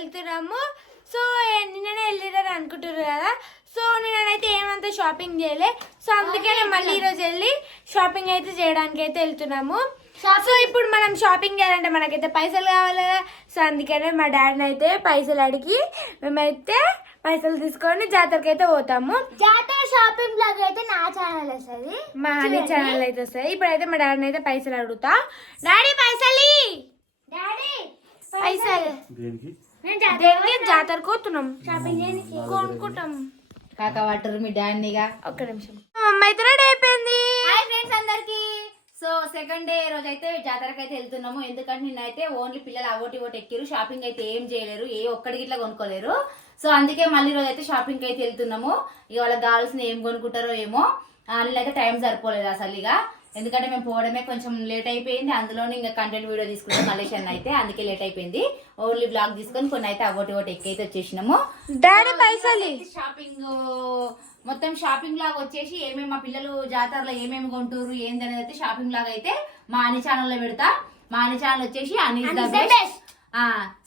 వెళ్తున్నాము. సో నిన్ననే వెళ్ళిరని అనుకుంటున్నారు కదా. సో నేనైతే ఏమంత షాపింగ్ చేయలే. సో అందుకే నేను మళ్ళీ ఈరోజు వెళ్ళి షాపింగ్ అయితే చేయడానికి అయితే వెళ్తున్నాము. సో ఇప్పుడు మనం షాపింగ్ చేయాలంటే మనకైతే పైసలు కావాలి కదా. సో అందుకనే మా డాడీని అయితే పైసలు అడిగి మేమైతే పైసలు తీసుకొని జాతరకి అయితే పోతాము. జాతర షాపింగ్ బ్లాగ్ అయితే నా ఛానల్ వస్తుంది మా హనీ ఛానల్ అయితే వస్తాయి ఇప్పుడైతే మా డాడీని అయితే పైసలు అడుగుతా. డాడీ పైసలు. డాడీ పైసలు. దేనికి నేను జాతర చేయడానికి కొనుక్కుంటాం. కాక పట్టరు మీ డాడీనిగా. ఒక్క నిమిషం. అమ్మ అయితే రెడీ అయిపోయింది. హాయ్ ఫ్రెండ్స్ అందరికి. సో సెకండ్ డే రోజు అయితే జాతరకి అయితే వెళ్తున్నాము. ఎందుకంటే నిన్నైతే ఓన్లీ పిల్లలు అవోటి ఒకటి ఎక్కిరు షాపింగ్ అయితే ఏం చేయలేరు. ఏ ఒక్కడికి ఇట్లా కొనుక్కోలేరు. సో అందుకే మళ్ళీ రోజు అయితే షాపింగ్ అయితే వెళ్తున్నాము. ఇక వాళ్ళకి కావాల్సిన ఏం కొనుక్కుంటారో ఏమో. అయితే టైం సరిపోలేదు అసలు ఇక. ఎందుకంటే మేము పోవడమే కొంచెం లేట్ అయిపోయింది. అందులోనే ఇంకా కంటెంట్ వీడియో తీసుకున్నాం మలేషియన్ అయితే. అందుకే లేట్ అయిపోయింది. ఓన్లీ బ్లాగ్ తీసుకొని కొన్ని అయితే అవోటి ఒకటి ఎక్కి అయితే వచ్చేసినాము. డాడీ పైసలు ఇయ్యి. షాపింగ్ మొత్తం షాపింగ్ లాగా వచ్చేసి ఏమేమి మా పిల్లలు జాతరలో ఏమేమి కొంటారు ఏంది అనేది అయితే షాపింగ్ లాగా అయితే మా అన్ని ఛానల్లో పెడతా. మా అన్ని ఛానల్ వచ్చేసి Anil the best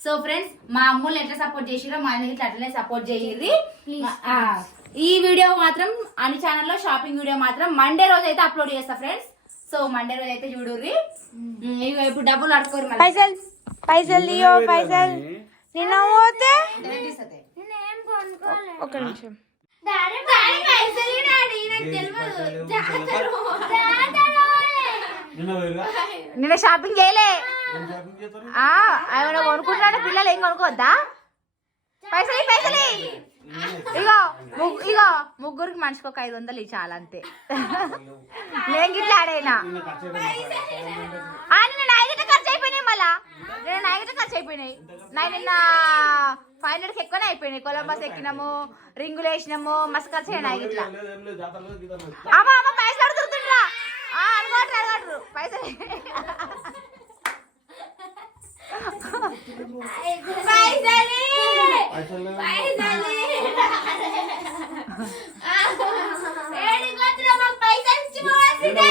so friends మా అమ్ముల్ని ఎట్లా సపోర్ట్ చేసిరో మా అన్ని అట్లనే సపోర్ట్ చేయండి ఈ వీడియో మాత్రం అన్ని ఛానల్లో షాపింగ్ వీడియో మాత్రం మండే రోజు అయితే అప్లోడ్ చేస్తా ఫ్రెండ్స్ సో మండే రోజు అయితే చూడుర్రి. ఇప్పుడు డబ్బులు అడుకోరు మళ్ళీ. పైసలు పైసలు ఇయ్యో పైసలు. నిన్న పోతే? ఒక నిమిషం. నిన్న షాపింగ్ చేయలే. ఏమైనా కొనుక్కుంటున్నాడు? పిల్లలు ఏం కొనుక్కోవద్దా? పైసలు పైసలు. ఇగో ఇగో ముగ్గురికి మనిషికి ఒక ఐదు వందలు చాలా అంతే. నేను గిట్ల ఆడైనా? నిన్న నైట్ ఖర్చు అయిపోయినాయి మళ్ళా. నిన్న నైట్ ఖర్చు అయిపోయినాయి. నై నిన్న ఫైవ్ హండ్రెడ్కి ఎక్కువనే అయిపోయినాయి. కొలంబస్ ఎక్కినాము రింగులు వేసినాము మస్తు ఖర్చు అయినాయి ఇట్లా. అమ్మ అమ్మ పైసలు అడుగుతుండ్రా. అనుకోవట్రు అనుకోవట్రు పైసలు పైసలు లేవు. నిన్న వేరుగా? నిన్న ఖర్చు పెట్టినాయా ఎక్కినా మమ్మీ నేను ఒక్కటి కూడా నిన్న ఇంకొక వద్దు. రూపాయి కూడా నువ్వేమో ఇట్లా పోలేదా నాకు వద్దు వద్దు. అందుకే ఇప్పుడు షాపింగ్ అడుగుతుంది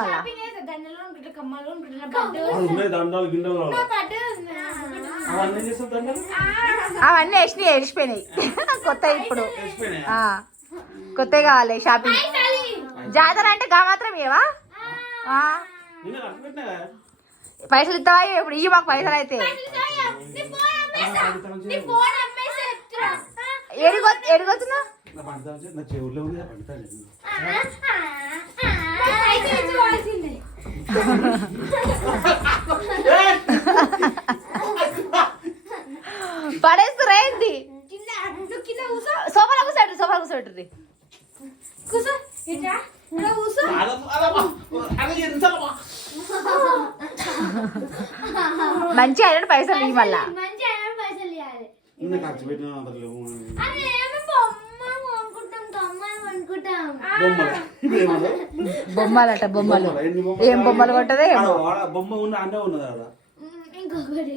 మళ్ళా. దండలు ఉంటాయి కమ్మలు ఉంటాయి ఆ, ఉన్నాయి దండాలు గిండలు అవన్నీ వేసినాయి వేసిపోయినాయి కొత్త ఇప్పుడు. కొత్తవి కావాలి షాపింగ్ జాతర అంటే గా మాత్రం ఏవా? పైసలు ఇస్తావా? ఇప్పుడు ఇవి మాకు పైసలు అయితే. ఎడిగొ ఎడిగొచ్చునా పడేస్తురా ఏంది? సోఫాలో కూర్చోండి సోఫాలో కూర్చోండి మంచి అయిన పైసలు ఇవి మళ్ళా. మంచి అయినా పైసలు ఇవ్వాలి ఖర్చు పెట్టిన ఏమో బొమ్మ ఇవేమన్నా? బొమ్మలట బొమ్మలు? ఏం బొమ్మలు కొట్టదో బొమ్మ ఉన్న అన్నే ఉన్నది ఆడ? ఇంకొకటి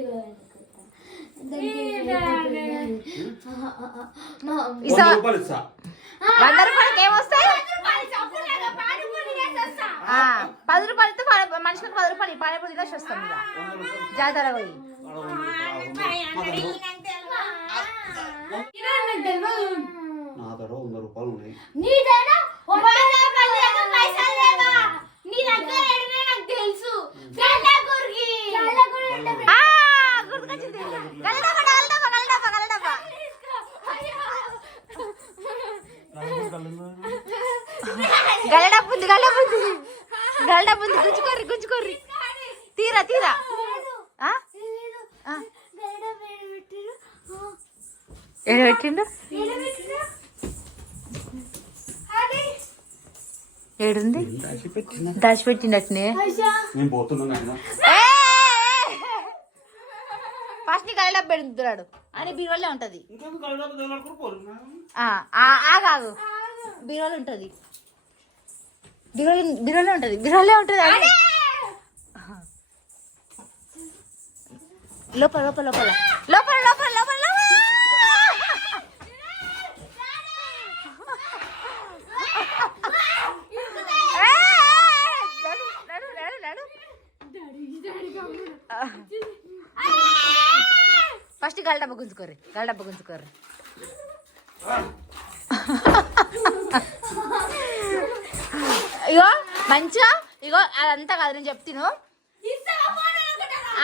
వంద రూపాయలకి ఏమొస్తాయి పది రూపాయలతో మనిషికి పది రూపాయలు పానీపూరి తినేసి వస్తాం ఇక. జాతర పోయి. ఆడ వంద రూపాయలు. నా దగ్గర వంద రూపాయలు ఉన్నాయి. గలడబ్బు ఉంది గుంజుకోర్రి గుంజుకోర్రి. తీరా తీరా. ఆ? ఆ. ఏడ పెట్టిండు? ఏడుంది? దాచి పెట్టిన దాచిపెట్టిండట్నే. నేను పోతున్నాను ఆయన ఫస్ట్ నీకు గలడబ్బు పెడుతున్నాడు. అని బీరువాళ్ళే ఉంటది. ఆగాగు. బీరువాలో ఉంటది. బిరోలు బిరోలే ఉంటుంది బిరోలే ఉంటుంది అది. లోపల లోపల లోపల. లోపల లోపల లోపల ఫస్ట్ గాలి డబ్బా గుంజుకోర్రి గాలి ఇగో మంచిగా ఇగో అదంతా కాదు నేను చెప్తాను.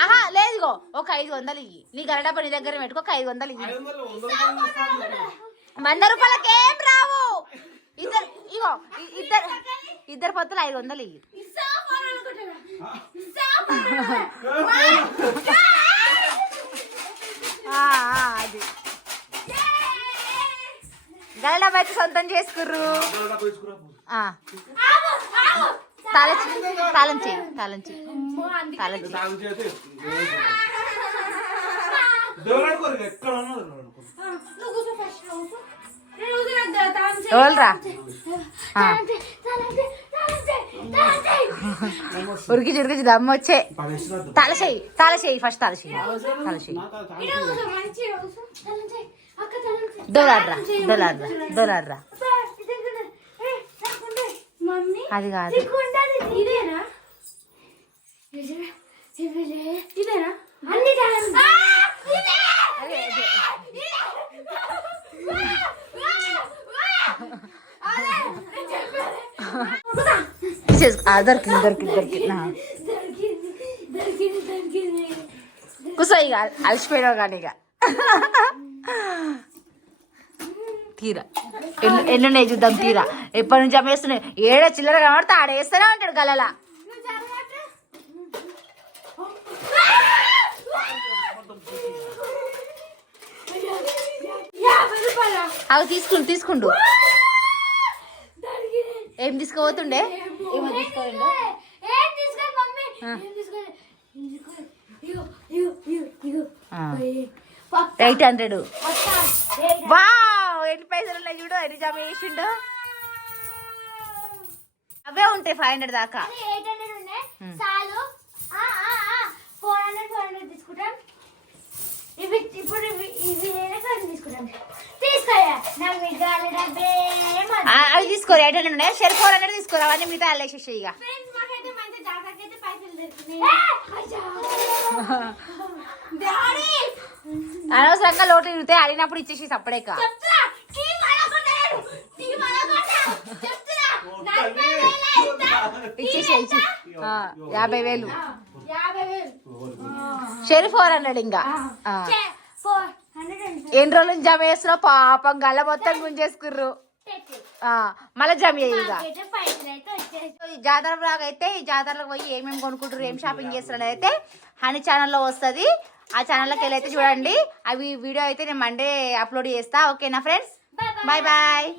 ఆహా లేదు ఇగో ఒక ఐదు వందలు ఇవి నీ గల నీ దగ్గర పెట్టుకో ఒక ఐదు వందలు ఇవి వంద రూపాయలకి ఏం రావు? ఇద్దరు ఇగో ఇద్దరు ఇద్దరు పొత్తులు ఐదు వందలు ఇయ్యి. అది. గల డబ్బా అయితే సొంతం చేసుకుర్రు వంద డబ్బా తీసుకురా పో. ఆ. తాళం తాళం చెయ్యి తాళం చెయ్యి తాళం ఆ. ఉరికి చురికి దమ్మ వచ్చే పడేసిన తల చెయ్యి తల చెయ్యి ఫస్ట్ తల చెయ్యి తల చెయ్యి నాకు అది తాగు. డోలాడ్రా డోలాడ్రా డోలాడ్రా మమ్మీ అది కాదు ఇదేనా ఇదేనా అన్ని టాలెంట్ అదే, అదే. తీసేసుకో. ఆ, దొరికింది దొరికింది దొరికింది ఆ. కూసో ఇక అలసిపోయినావు కానీ ఇక తీరా. ఎన్ని ఎన్ని ఉన్నాయి చూద్దాం తీరా. ఎప్పటి నుంచి అమ్మేస్తున్నాయి? ఏడ చిల్లర కనబడితే ఆడ వేస్తూనే ఉంటాడు గలలా. అవి తీసుకుండు తీసుకుండు. ఏం తీసుకుపోతుండే? ఏమో తీసుకోండు ఎయిట్ హండ్రెడ్. వావ్! ఎన్ని పైసలు ఉన్నాయి చూడు ఎన్ని జమ చేసిండు. అవే ఉంటాయి ఫైవ్ హండ్రెడ్ దాకా. అవి తీసుకోరు ఎయిట్ హండ్రెడ్ ఉన్నాయి. షెల్ ఫోర్ హండ్రెడ్ తీసుకోరు అవన్నీ మిగతా అల్లేసేసి ఇక. అనవసరంగా లోటు తిరిగితే అడిగినప్పుడు ఇచ్చేసి సపడేక చెప్తున్నా టీ మరొకటాడు టీ మరొకట చెప్తున్నా నలభై వేలు ఇస్తా. ఇచ్చేసి ఇచ్చి. యాభై వేలు. షెల్ ఫోర్ హండ్రెడ్ ఇంకా ఎన్ని రోజులు నుంచి జమ చేస్తున్నావు? పాపం గల్ల మొత్తం గుంజేసుకుర్రు. మళ్ళీ జమ చేయి ఇక. నాకైతే పైసలు అయితే వచ్చేసి. ఈ జాతర బ్లాగ్ అయితే ఈ జాతరలకు పోయి ఏమేమి కొనుక్కుంటారు ఏం షాపింగ్ చేస్తున్నారు అయితే హనీ ఛానల్లో వస్తుంది. ఆ ఛానల్లోకి వెళ్ళి అయితే చూడండి. అవి వీడియో అయితే నేను మండే అప్లోడ్ చేస్తా. ఓకేనా ఫ్రెండ్స్. Bye bye